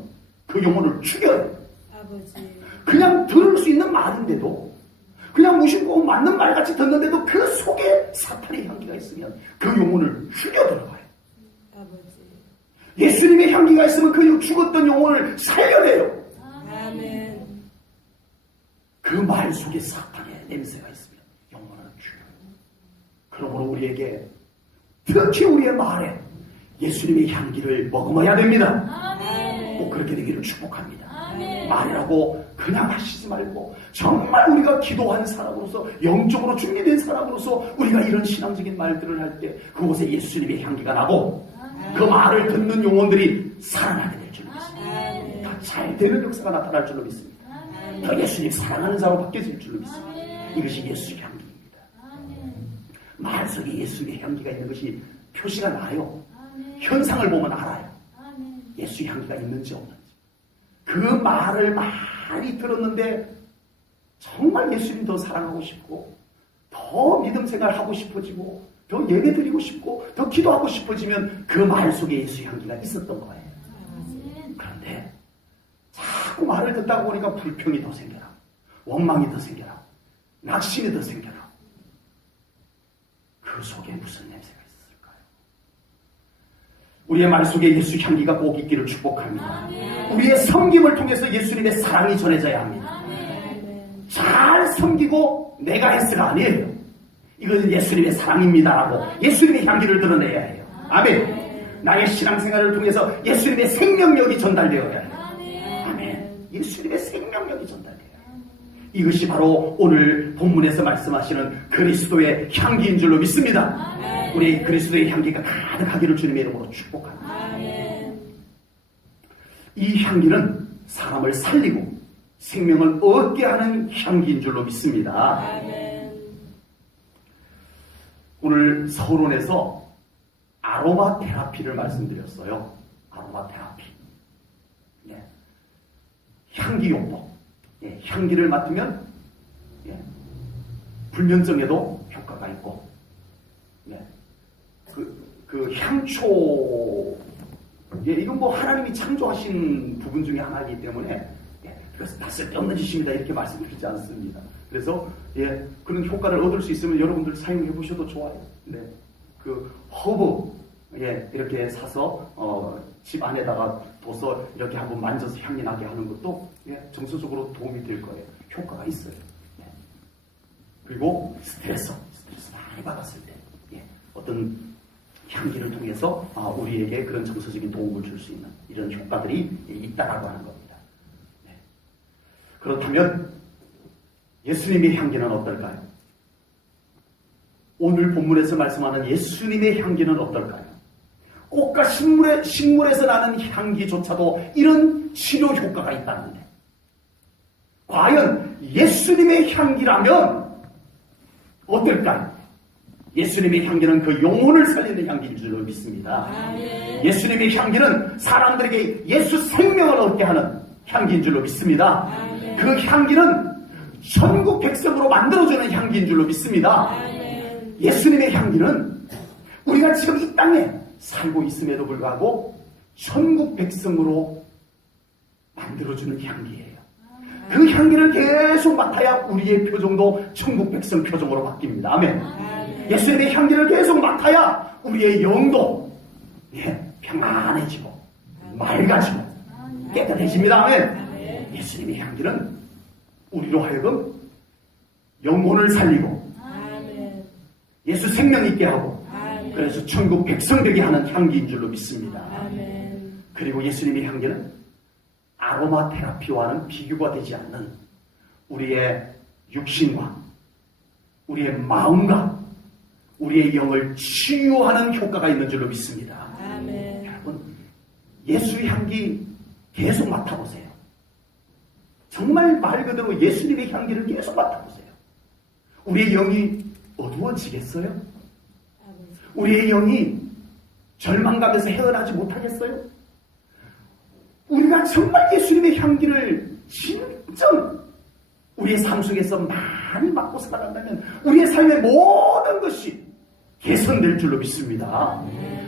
그 영혼을 죽여요. 아버지. 그냥 들을 수 있는 말인데도, 그냥 무심코 맞는 말같이 듣는데도 그 속에 사탄의 향기가 있으면 그 영혼을 죽여 들어가요. 아버지. 예수님의 향기가 있으면 그 죽었던 영혼을 살려내요. 아멘. 그 말 속에 사탄의 냄새가 있으면 영혼을 죽여요. 그러므로 우리에게, 특히 우리의 말에 예수님의 향기를 머금어야 됩니다. 아멘. 꼭 그렇게 되기를 축복합니다. 아멘. 말이라고 그냥 하시지 말고 정말 우리가 기도한 사람으로서, 영적으로 준비된 사람으로서 우리가 이런 신앙적인 말들을 할 때 그곳에 예수님의 향기가 나고 그 말을 듣는 영혼들이 살아나게 될 줄 믿습니다. 아멘. 더 잘 되는 역사가 나타날 줄로 믿습니다. 더 예수님 사랑하는 자로 바뀌어질 줄로 믿습니다. 이것이 예수의 향기입니다. 말 속에 예수의 향기가 있는 것이 표시가 나요. 현상을 보면 알아요. 예수의 향기가 있는지 없는지. 그 말을 많이 들었는데 정말 예수님 더 사랑하고 싶고, 더 믿음 생활하고 싶어지고, 더 예배 드리고 싶고, 더 기도하고 싶어지면 그 말 속에 예수의 향기가 있었던 거예요. 그런데 자꾸 말을 듣다 보니까 불평이 더 생겨나고, 원망이 더 생겨나고, 낙심이 더 생겨나고, 그 속에 무슨 냄새가 있었을까요? 우리의 말 속에 예수 향기가 꼭 있기를 축복합니다. 우리의 섬김을 통해서 예수님의 사랑이 전해져야 합니다. 잘 섬기고 내가 했어가 아니에요. 이것은 예수님의 사랑입니다라고 예수님의 향기를 드러내야 해요. 아멘. 나의 신앙생활을 통해서 예수님의 생명력이 전달되어야 해요. 아멘. 예수님의 생명력이 전달돼요. 이것이 바로 오늘 본문에서 말씀하시는 그리스도의 향기인 줄로 믿습니다. 우리 그리스도의 향기가 가득하기를 주님의 이름으로 축복합니다. 이 향기는 사람을 살리고 생명을 얻게 하는 향기인 줄로 믿습니다. 오늘 서론에서 아로마 테라피를 말씀드렸어요. 아로마 테라피. 예. 향기용법. 예. 향기를 맡으면 예. 불면증에도 효과가 있고, 예. 그 향초, 예. 이건 뭐 하나님이 창조하신 부분 중에 하나이기 때문에 예. 그래서 다 쓸데없는 짓입니다. 이렇게 말씀드리지 않습니다. 그래서 예. 그런 효과를 얻을 수 있으면 여러분들 사용해 보셔도 좋아요. 네. 그 허브 예, 이렇게 사서 집 안에다가 둬서 이렇게 한번 만져서 향이 나게 하는 것도 예, 정서적으로 도움이 될 거예요. 효과가 있어요. 예. 그리고 스트레스 많이 받았을 때 예, 어떤 향기를 통해서 우리에게 그런 정서적인 도움을 줄 수 있는 이런 효과들이 있다라고 하는 겁니다. 네. 그렇다면 예수님의 향기는 어떨까요? 오늘 본문에서 말씀하는 예수님의 향기는 어떨까요? 꽃과 식물에서 나는 향기조차도 이런 치료 효과가 있다는데, 과연 예수님의 향기라면 어떨까요? 예수님의 향기는 그 영혼을 살리는 향기인 줄로 믿습니다. 예수님의 향기는 사람들에게 예수 생명을 얻게 하는 향기인 줄로 믿습니다. 그 향기는 천국 백성으로 만들어주는 향기인 줄로 믿습니다. 예수님의 향기는 우리가 지금 이 땅에 살고 있음에도 불구하고 천국 백성으로 만들어주는 향기예요. 그 향기를 계속 맡아야 우리의 표정도 천국 백성 표정으로 바뀝니다. 아멘. 예수님의 향기를 계속 맡아야 우리의 영도 평안해지고 맑아지고 깨끗해집니다. 아멘. 예수님의 향기는 우리로 하여금 영혼을 살리고 예수 생명 있게 하고 그래서 천국 백성 되게 하는 향기인 줄로 믿습니다. 그리고 예수님의 향기는 아로마 테라피와는 비교가 되지 않는 우리의 육신과 우리의 마음과 우리의 영을 치유하는 효과가 있는 줄로 믿습니다. 아멘. 여러분, 예수의 향기 계속 맡아보세요. 정말 말 그대로 예수님의 향기를 계속 맡아보세요. 우리의 영이 어두워지겠어요? 아버지. 우리의 영이 절망감에서 헤어나지 못하겠어요? 우리가 정말 예수님의 향기를 진정 우리의 삶 속에서 많이 맡고 살아간다면 우리의 삶의 모든 것이 개선될 줄로 믿습니다.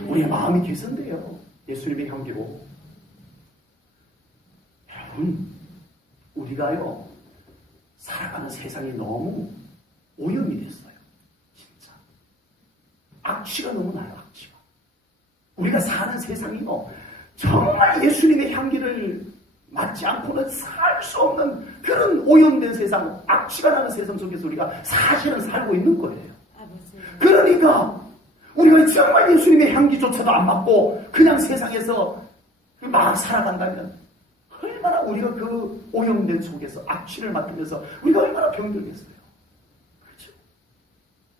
우리의 마음이 개선돼요. 예수님의 향기로. 여러분, 우리가요, 살아가는 세상이 너무 오염이 됐어요. 진짜. 악취가 너무 나요, 악취가. 우리가 사는 세상이요, 정말 예수님의 향기를 맡지 않고는 살 수 없는 그런 오염된 세상, 악취가 나는 세상 속에서 우리가 사실은 살고 있는 거예요. 아버지. 그러니까 우리가 정말 예수님의 향기조차도 안 맡고 그냥 세상에서 막 살아간다면 얼마나 우리가 그 오염된 속에서 악취를 맡으면서 우리가 얼마나 병들겠어요. 그렇죠?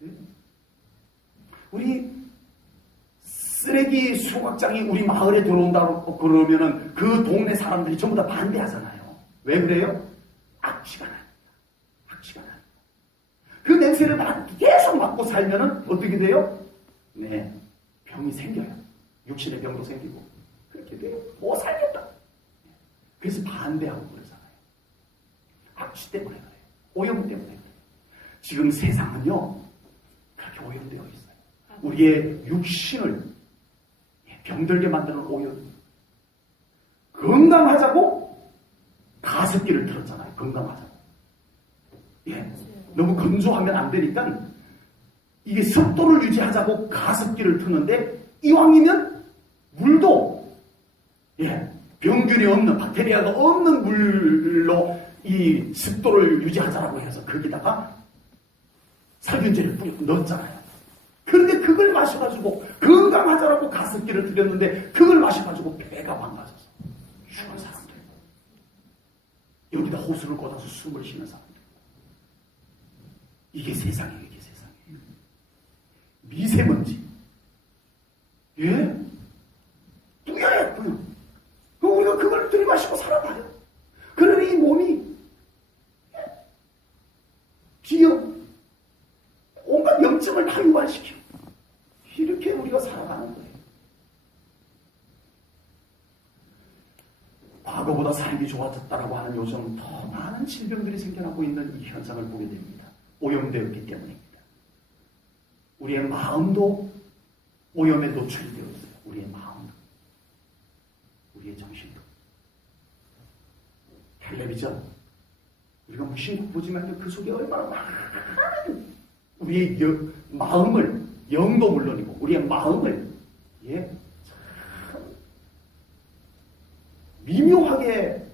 네? 우리 쓰레기 수거장이 우리 마을에 들어온다고 그러면은 그 동네 사람들이 전부 다 반대하잖아요. 왜 그래요? 악취가 나요. 악취가 나요. 그 냄새를 계속 맡고 살면은 어떻게 돼요? 네, 병이 생겨요. 육신의 병도 생기고 그렇게 돼요. 못 살겠다. 그래서 반대하고 그러잖아요. 악취 때문에 그래요. 오염 때문에 그래요. 지금 세상은요 그렇게 오염되어 있어요. 우리의 육신을 병들게 만드는 오염. 건강하자고 가습기를 틀었잖아요. 건강하자고. 예, 너무 건조하면 안 되니까 이게 습도를 유지하자고 가습기를 트는데 이왕이면 물도 병균이 없는 박테리아가 없는 물로 이 습도를 유지하자라고 해서 거기다가 살균제를 넣었잖아요. 그런데 그걸 마셔가지고 건강하자라고 가습기를 들였는데 그걸 마셔가지고 배가 망가져서 죽은 사람들, 여기다 호수를 꽂아서 숨을 쉬는 사람들. 이게 세상이에요. 이게 세상이에요. 미세먼지, 뿌옇고요. 우리가 그걸 들이마시고 살아봐요. 그러니 이 몸이 기억, 온갖 염증을 다 유발시켜. 이렇게 우리가 살아가는 거예요. 과거보다 삶이 좋아졌다라고 하는 요즘 더 많은 질병들이 생겨나고 있는 이 현상을 보게 됩니다. 오염되었기 때문입니다. 우리의 마음도 오염에 노출되어 있어요. 우리의 마음도, 우리의 정신도. 텔레비전, 우리가 무심코 보지만 그 속에 얼마나 많은 우리의 마음을, 영도 물론이고 우리의 마음을 참 미묘하게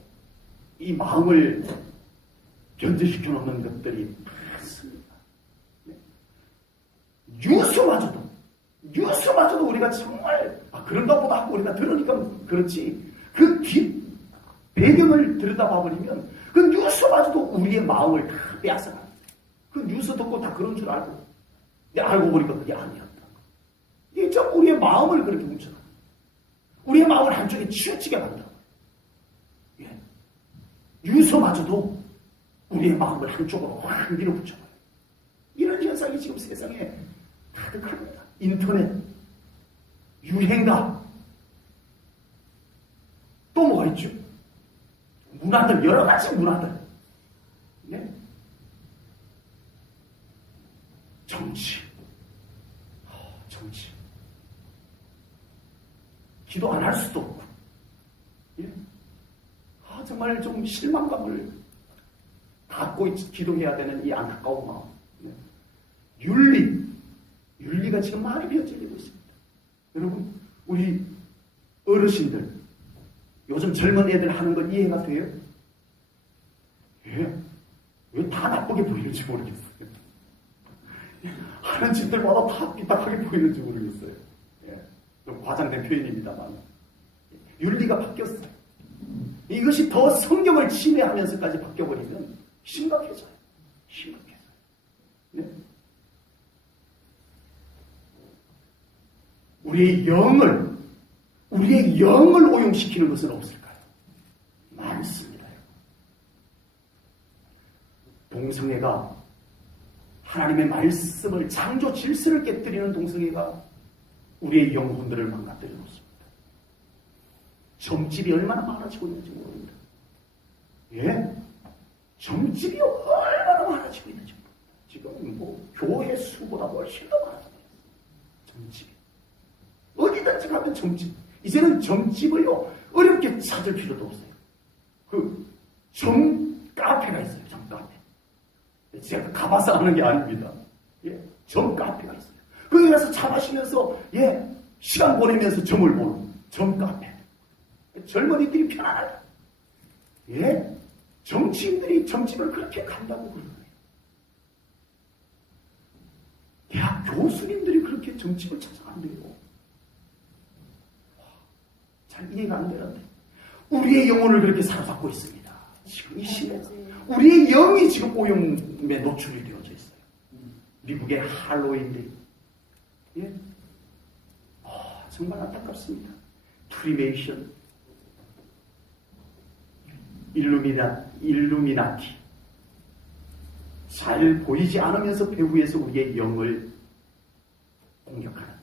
이 마음을 변질시켜 놓는 것들이 많습니다. 뉴스마저도 우리가 정말 그런가 보다 하고 우리가 들으니까 그렇지, 그 뒷 배경을 들여다봐버리면 그 뉴스마저도 우리의 마음을 다 빼앗아가요. 그 뉴스 듣고 다 그런 줄 알고, 근데 알고 보니까 그게 아니었다. 이게 전부 우리의 마음을 그렇게 훔쳐가, 우리의 마음을 한쪽에 치우치게 만들어. 뉴스마저도 우리의 마음을 한쪽으로 확 밀어붙여요. 이런 현상이 지금 세상에 가득합니다. 인터넷, 유행가, 또 뭐가 있죠? 문화들, 여러 가지 문화들. 정치. 정치. 기도 안 할 수도 없고. 정말 좀 실망감을 갖고 기도해야 되는 이 안타까운 마음. 윤리가 지금 많이 변질되고 있습니다. 여러분, 우리 어르신들, 요즘 젊은 애들 하는 건 이해가 돼요? 왜 다 나쁘게 보이는지 모르겠어요. 하는 짓들마다 다 삐딱하게 보이는지 모르겠어요. 좀 과장된 표현입니다만. 윤리가 바뀌었어요. 이것이 더 성경을 침해하면서까지 바뀌어버리면 심각해져요. 심각해져요. 우리의 영을 오용시키는 것은 없을까요? 많습니다. 동성애가 하나님의 말씀을 창조 질서를 깨뜨리는 동성애가 우리의 영혼들을 망가뜨려 놓습니다. 점집이 얼마나 많아지고 있는지 모릅니다. 예? 점집이 얼마나 많아지고 있는지 모릅니다. 지금 교회 수보다 훨씬 더 많아지고 있어요. 점집이. 어디든지 가면 점집. 이제는 점집을요, 어렵게 찾을 필요도 없어요. 점 카페가 있어요. 점 카페. 제가 가봐서 아는 게 아닙니다. 예, 점 카페가 있어요. 거기 가서 차 마시면서, 예, 시간 보내면서 점을 보는 점 카페. 젊은이들이 편안하게. 예, 정치인들이 점집을 그렇게 간다고 그러는 거예요. 대학 교수님들이 그렇게 점집을 찾아간대요. 잘 이해가 안 되는데. 우리의 영혼을 그렇게 사로잡고 있습니다. 지금 이 시대가. 우리의 영이 지금 오염에 노출이 되어져 있어요. 미국의 할로윈들이. 예? 정말 안타깝습니다. 프리메이션, 일루미나티. 잘 보이지 않으면서 배후에서 우리의 영을 공격하는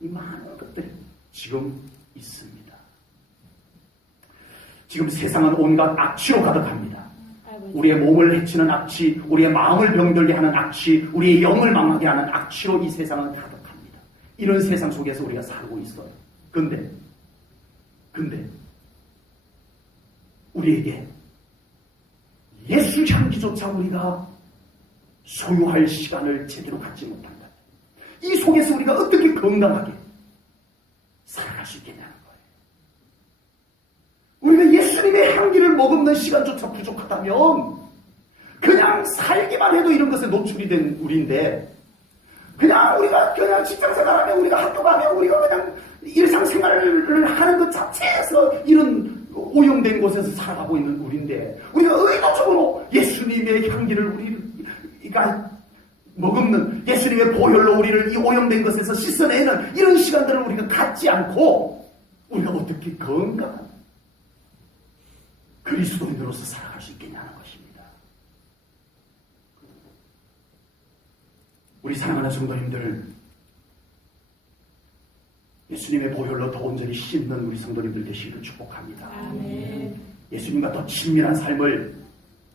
이 많은 것들이 지금 있습니다. 지금 세상은 온갖 악취로 가득합니다. 우리의 몸을 해치는 악취, 우리의 마음을 병들게 하는 악취, 우리의 영을 망하게 하는 악취로 이 세상은 가득합니다. 이런 세상 속에서 우리가 살고 있어요. 근데 우리에게 예수 향기조차 우리가 소유할 시간을 제대로 갖지 못한다. 이 속에서 우리가 어떻게 건강하게 살아갈 수 있겠냐는 거예요. 우리가 예수님의 향기를 머금는 시간조차 부족하다면 그냥 살기만 해도 이런 것에 노출이 된 우리인데, 그냥 우리가 그냥 직장생활하면, 우리가 학교 가면, 우리가 그냥 일상생활을 하는 것 자체에서 이런 오염된 곳에서 살아가고 있는 우리인데, 우리가 의도적으로 예수님의 향기를 우리가 머금는, 예수님의 보혈로 우리를 이 오염된 것에서 씻어내는 이런 시간들을 우리가 갖지 않고 우리가 어떻게 건강한 그리스도인으로서 살아갈 수 있겠냐는 것입니다. 우리 사랑하는 성도님들, 예수님의 보혈로 더 온전히 씻는 우리 성도님들 되시기를 축복합니다. 아멘. 예수님과 더 친밀한 삶을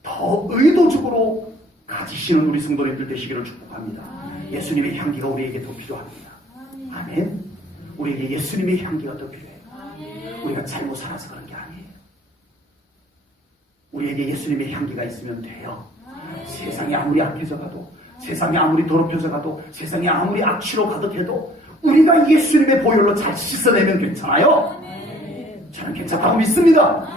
더 의도적으로 가지시는 우리 성도님들 되시기를 축복합니다. 아멘. 예수님의 향기가 우리에게 더 필요합니다. 아멘. 우리에게 예수님의 향기가 더 필요해요. 아멘. 우리가 잘못 살아서 그런 게 아니에요. 우리에게 예수님의 향기가 있으면 돼요. 세상이 아무리 악해져 가도, 세상이 아무리 더럽혀져 가도, 세상이 아무리 악취로 가득해도 우리가 예수님의 보혈로 잘 씻어내면 괜찮아요. 저는 괜찮다고 믿습니다.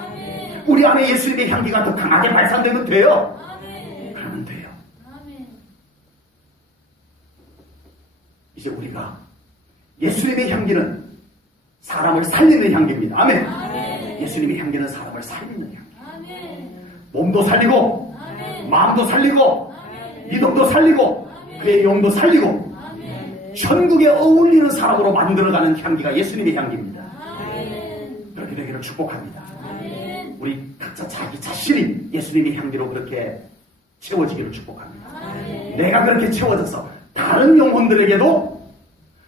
우리 안에 예수님의 향기가 더 강하게 발산되면 돼요. 그러면 돼요. 이제 우리가 예수님의 향기는 사람을 살리는 향기입니다. 아멘. 예수님의 향기는 사람을 살리는 향기. 몸도 살리고, 마음도 살리고, 믿음도 살리고, 그의 영도 살리고, 천국에 어울리는 사람으로 만들어가는 향기가 예수님의 향기입니다. 그렇게 되기를 축복합니다. 우리 각자 자기 자신이 예수님의 향기로 그렇게 채워지기를 축복합니다. 내가 그렇게 채워져서 다른 영혼들에게도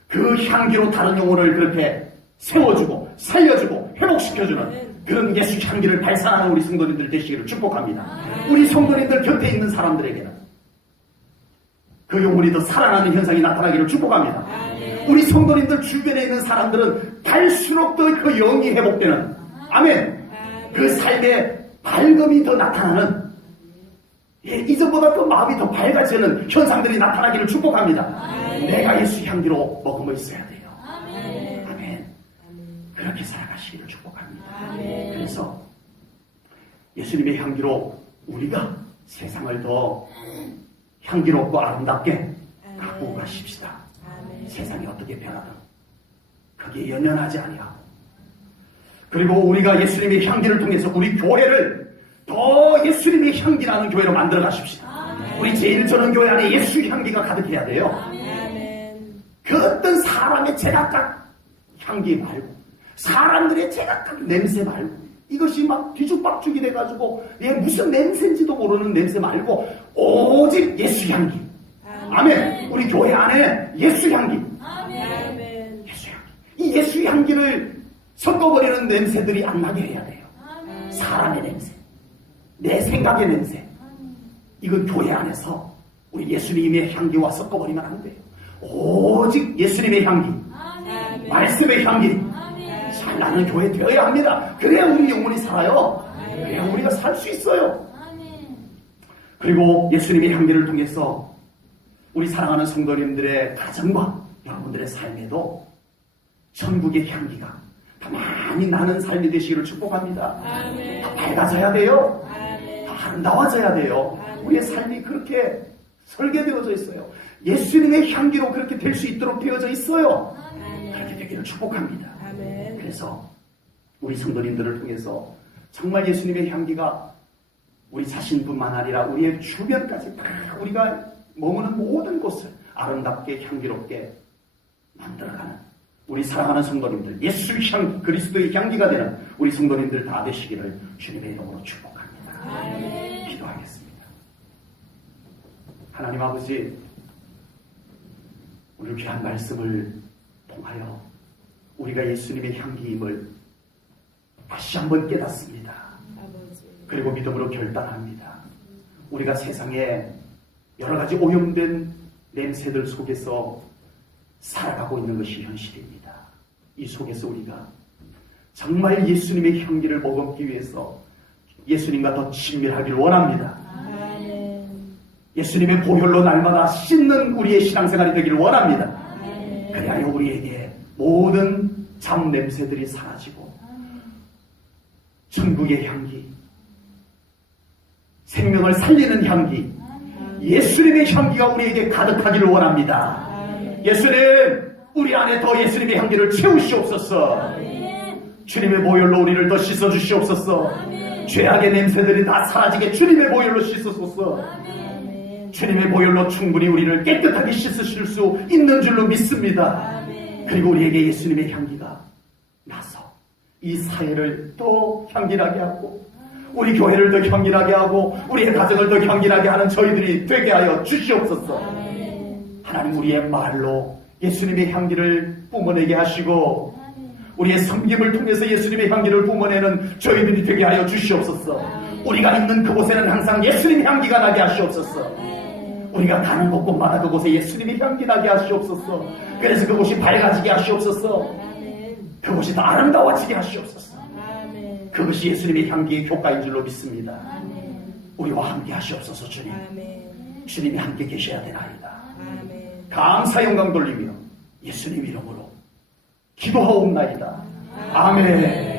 그 향기로 다른 영혼을 그렇게 세워주고 살려주고 회복시켜주는 그런 예수 향기를 발산하는 우리 성도님들 되시기를 축복합니다. 우리 성도님들 곁에 있는 사람들에게는 그 영혼이 더 살아나는 현상이 나타나기를 축복합니다. 우리 성도님들 주변에 있는 사람들은 갈수록 더 그 영이 회복되는, 아멘, 그 삶의 밝음이 더 나타나는, 이전보다 더 마음이 더 밝아지는 현상들이 나타나기를 축복합니다. 내가 예수 향기로 머금어 있어야 돼요. 아멘. 그렇게 살아가시기를 축복합니다. 그래서 예수님의 향기로 우리가 세상을 더 향기롭고 아름답게 가꾸고 가십시다. 세상이 어떻게 변하든 거기에 연연하지 아니하고, 그리고 우리가 예수님의 향기를 통해서 우리 교회를 더 예수님의 향기나는 교회로 만들어 가십시다. 우리 제1전원교회 안에 예수 향기가 가득해야 돼요. 그 어떤 사람의 제각각 향기 말고 사람들의 제각각 냄새 말고 이것이 막 뒤죽박죽이 돼가지고 무슨 냄새인지도 모르는 냄새 말고 오직 예수 향기. 아멘. 우리 교회 안에 예수 향기. 아멘. 예수 향기. 이 예수 향기를 섞어버리는 냄새들이 안 나게 해야 돼요. 사람의 냄새, 내 생각의 냄새. 이건 교회 안에서 우리 예수님의 향기와 섞어버리면 안 돼요. 오직 예수님의 향기, 말씀의 향기. 잘 나는 교회 되어야 합니다. 그래야 우리 영혼이 살아요. 그래야 우리가 살 수 있어요. 그리고 예수님의 향기를 통해서 우리 사랑하는 성도님들의 가정과 여러분들의 삶에도 천국의 향기가 더 많이 나는 삶이 되시기를 축복합니다. 더 밝아져야 돼요. 더 아름다워져야 돼요. 우리의 삶이 그렇게 설계되어져 있어요. 예수님의 향기로 그렇게 될 수 있도록 되어져 있어요. 그렇게 되기를 축복합니다. 그래서 우리 성도님들을 통해서 정말 예수님의 향기가 우리 자신뿐만 아니라 우리의 주변까지 다 우리가 머무는 모든 곳을 아름답게 향기롭게 만들어가는 우리 사랑하는 성도님들, 예수 향기, 그리스도의 향기가 되는 우리 성도님들 다 되시기를 주님의 이름으로 축복합니다. 기도하겠습니다. 하나님 아버지, 오늘 귀한 말씀을 통하여 우리가 예수님의 향기임을 다시 한번 깨닫습니다. 그리고 믿음으로 결단합니다. 우리가 세상에 여러 가지 오염된 냄새들 속에서 살아가고 있는 것이 현실입니다. 이 속에서 우리가 정말 예수님의 향기를 머금기 위해서 예수님과 더 친밀하기를 원합니다. 예수님의 보혈로 날마다 씻는 우리의 신앙생활이 되기를 원합니다. 그래야 우리에게 모든 잡냄새들이 사라지고 천국의 향기, 생명을 살리는 향기, 예수님의 향기가 우리에게 가득하기를 원합니다. 예수님, 우리 안에 더 예수님의 향기를 채우시옵소서. 주님의 보혈로 우리를 더 씻어주시옵소서. 죄악의 냄새들이 다 사라지게 주님의 보혈로 씻으소서. 주님의 보혈로 충분히 우리를 깨끗하게 씻으실 수 있는 줄로 믿습니다. 그리고 우리에게 예수님의 향기가 나서 이 사회를 더 향기나게 하고 우리 교회를 더 향기나게 하고 우리의 가정을 더 향기나게 하는 저희들이 되게 하여 주시옵소서. 하나님, 우리의 말로 예수님의 향기를 뿜어내게 하시고 우리의 섬김을 통해서 예수님의 향기를 뿜어내는 저희들이 되게 하여 주시옵소서. 우리가 있는 그곳에는 항상 예수님의 향기가 나게 하시옵소서. 우리가 가는 곳곳마다 그곳에 예수님의 향기 나게 하시옵소서. 그래서 그곳이 밝아지게 하시옵소서. 그곳이 더 아름다워지게 하시옵소서. 그것이 예수님의 향기의 효과인 줄로 믿습니다. 우리와 함께 하시옵소서. 주님, 주님이 함께 계셔야 되나이다. 감사 영광 돌리며 예수님 이름으로 기도하옵나이다. 아멘.